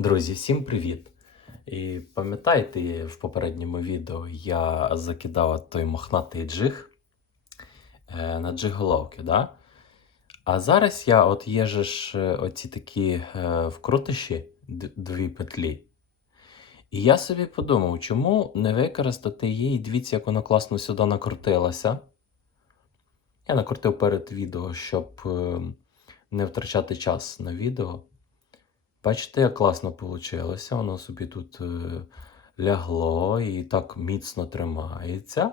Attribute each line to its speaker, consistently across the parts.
Speaker 1: Друзі, всім привіт! І пам'ятаєте, в попередньому відео я закидав той мохнатий джиг е, на джиг-головки, да? А зараз я от є ж е, оці такі е, вкрутиші, дві петлі. І я собі подумав, чому не використати її, дивіться, як вона класно сюди накрутилася. Я накрутив перед відео, щоб е, не втрачати час на відео. Бачите, як класно вийшло. Воно собі тут е, лягло і так міцно тримається.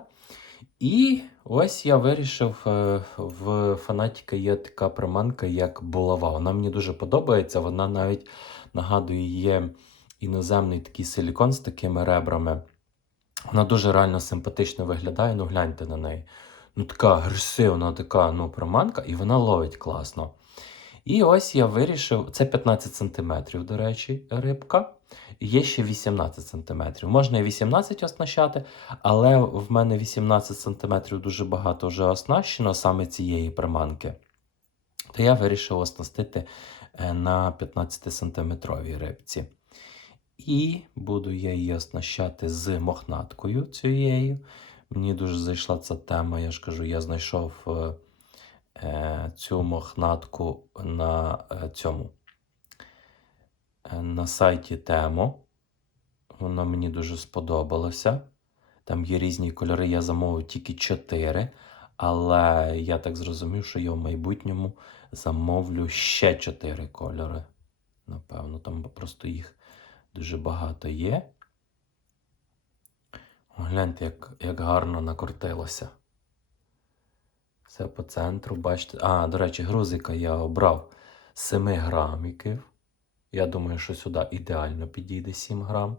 Speaker 1: І ось я вирішив, е, в фанатіка є така приманка, як булава. Вона мені дуже подобається. Вона навіть нагадує є іноземний такий силікон з такими ребрами. Вона дуже реально симпатично виглядає. Ну, гляньте на неї. Ну, така агресивна, така ну, приманка, і вона ловить класно. І ось я вирішив, це 15 см, до речі, рибка. Є ще 18 см. Можна і 18 оснащати, але в мене 18 см дуже багато вже оснащено саме цієї приманки. То я вирішив оснастити е, на 15 сантиметровій рибці. І буду я її оснащати з мохнаткою цією. Мені дуже зайшла ця тема, я ж кажу, я знайшов. Е, цю мохнатку на е, цьому е, на сайті Темо. Воно мені дуже сподобалося. Там є різні кольори, я замовив тільки 4. Але я так зрозумів, що я в майбутньому замовлю ще 4 кольори. Напевно, там просто їх дуже багато є. Гляньте, як, як гарно накрутилося. Все по центру, бачите. А, до речі, грузика я обрав 7 граміків. Я думаю, що сюди ідеально підійде 7 грам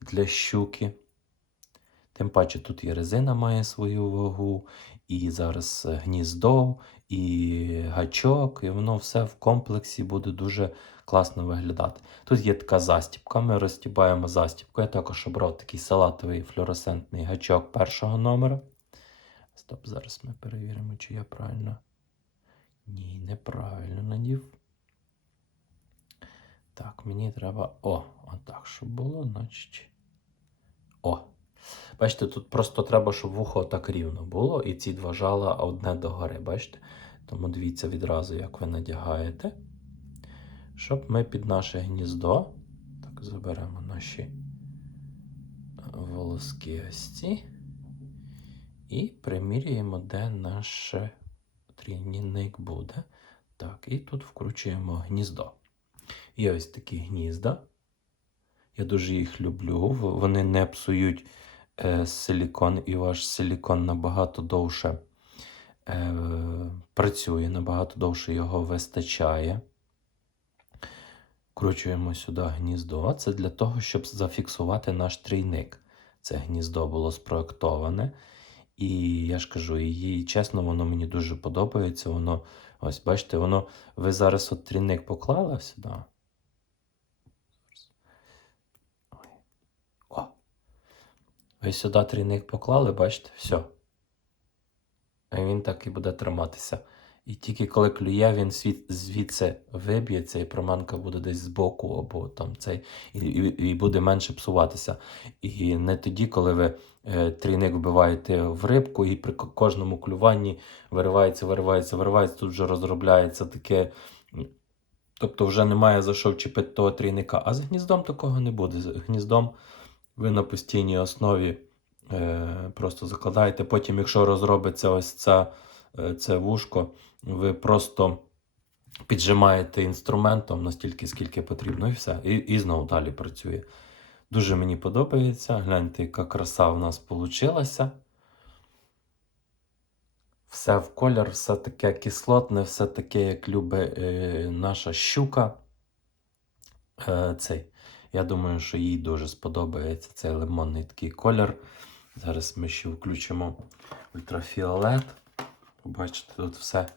Speaker 1: для щуки. Тим паче тут і резина має свою вагу, і зараз гніздо, і гачок, і воно все в комплексі буде дуже класно виглядати. Тут є така застібка, ми розтібаємо застібку. Я також обрав такий салатовий флюоресцентний гачок першого номера. Стоп, зараз ми перевіримо, чи я правильно. Ні, неправильно надів. Так, мені треба. О, отак, щоб було, значить. О. Бачите, тут просто треба, щоб вухо так рівно було, і ці два жала одне догори, бачите? Тому дивіться відразу, як ви надягаєте. Щоб ми під наше гніздо. Так, заберемо наші волоски ось ці. І приміряємо, де наш трійник буде. Так, і тут вкручуємо гніздо. Є ось такі гнізда. Я дуже їх люблю. Вони не псують е, силікон, і ваш силікон набагато довше е, працює, набагато довше його вистачає. Вкручуємо сюди гніздо. Це для того, щоб зафіксувати наш трійник. Це гніздо було спроектоване. І я ж кажу, її чесно, воно мені дуже подобається. Воно, ось бачите, воно. Ви зараз от трійник поклали сюди. Ой. О. Ви сюди трійник поклали, бачите, все. І він так і буде триматися. І тільки коли клює, він світ, звідси виб'ється, і приманка буде десь збоку, або там цей, і, і, і буде менше псуватися. І не тоді, коли ви е, трійник вбиваєте в рибку, і при кожному клюванні виривається, виривається, виривається, тут вже розробляється таке. Тобто вже немає за що вчепити того трійника. А з гніздом такого не буде. З гніздом ви на постійній основі е, просто закладаєте. Потім, якщо розробиться ось ця, це вушко, ви просто піджимаєте інструментом настільки, скільки потрібно, і все. І, і знову далі працює. Дуже мені подобається. Гляньте, яка краса в нас вийшла. Все в колір, все таке кислотне, все таке, як любить е, наша щука. Е, цей. Я думаю, що їй дуже сподобається цей лимонний такий колір. Зараз ми ще включимо ультрафіолет. Бачите, тут все.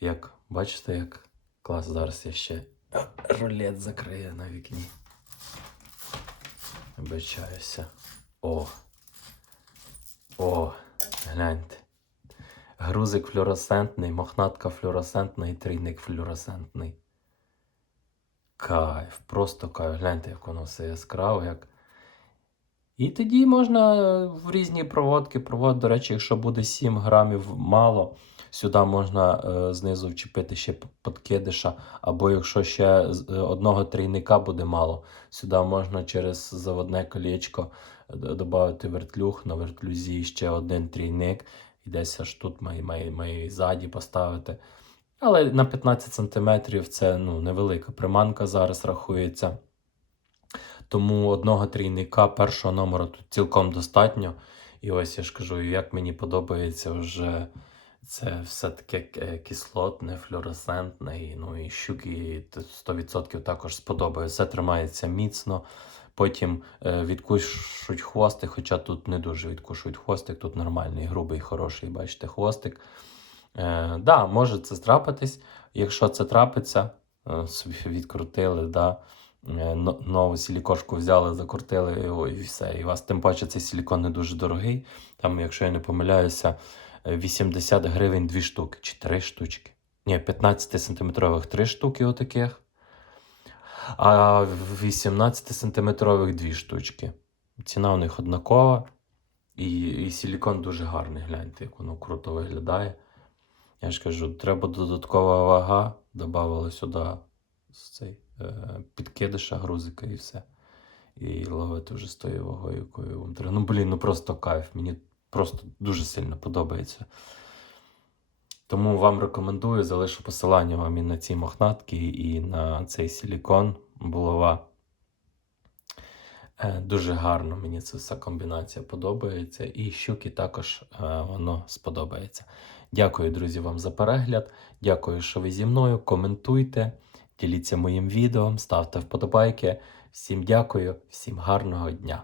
Speaker 1: Як, бачите, як клас. Зараз я ще рулет закрию на вікні. Обичаюся. О. О, гляньте. Грузик флюоресцентний, мохнатка флюоресцентна і трійник флюоресцентний. кайф, просто кайф. Гляньте, як воно все яскраво, як. І тоді можна в різні проводки. Провод, до речі, якщо буде 7 грамів мало, сюди можна е, знизу вчепити ще подкидиша, або якщо ще е, одного трійника буде мало, сюди можна через заводне колечко додати вертлюг, на вертлюзі ще один трійник, і десь аж тут має, має, має ззаді поставити. Але на 15 см це ну, невелика приманка зараз рахується. Тому одного трійника першого номеру тут цілком достатньо. І ось я ж кажу, як мені подобається вже це все таке е, кислотне, флюоресцентне, і, ну і щуки 100% також сподобається. Все тримається міцно. Потім е, відкушують хвостик, хоча тут не дуже відкушують хвостик, тут нормальний, грубий, хороший, бачите, хвостик. Е, да, може це трапитись. Якщо це трапиться, е, собі відкрутили, да, нову силікошку взяли, закрутили його і все. І у вас тим паче цей силікон не дуже дорогий. Там, якщо я не помиляюся, е, 80 гривень дві штуки чи три штучки. Ні, 15 сантиметрових три штуки отаких, а 18 сантиметрових дві штучки. Ціна у них однакова. І, і силікон дуже гарний. Гляньте, як воно круто виглядає. Я ж кажу, треба додаткова вага, додавали сюди цей е, підкидиша грузика і все. І ловити вже з тою вагою, якою вам треба. Ну, блін, ну просто кайф. Мені просто дуже сильно подобається. Тому вам рекомендую, залишу посилання вам і на ці мохнатки, і на цей силікон булава. Е, Дуже гарно мені ця вся комбінація подобається. І щуки також е, воно сподобається. Дякую, друзі, вам за перегляд. Дякую, що ви зі мною. Коментуйте, діліться моїм відео, ставте вподобайки. Всім дякую, всім гарного дня.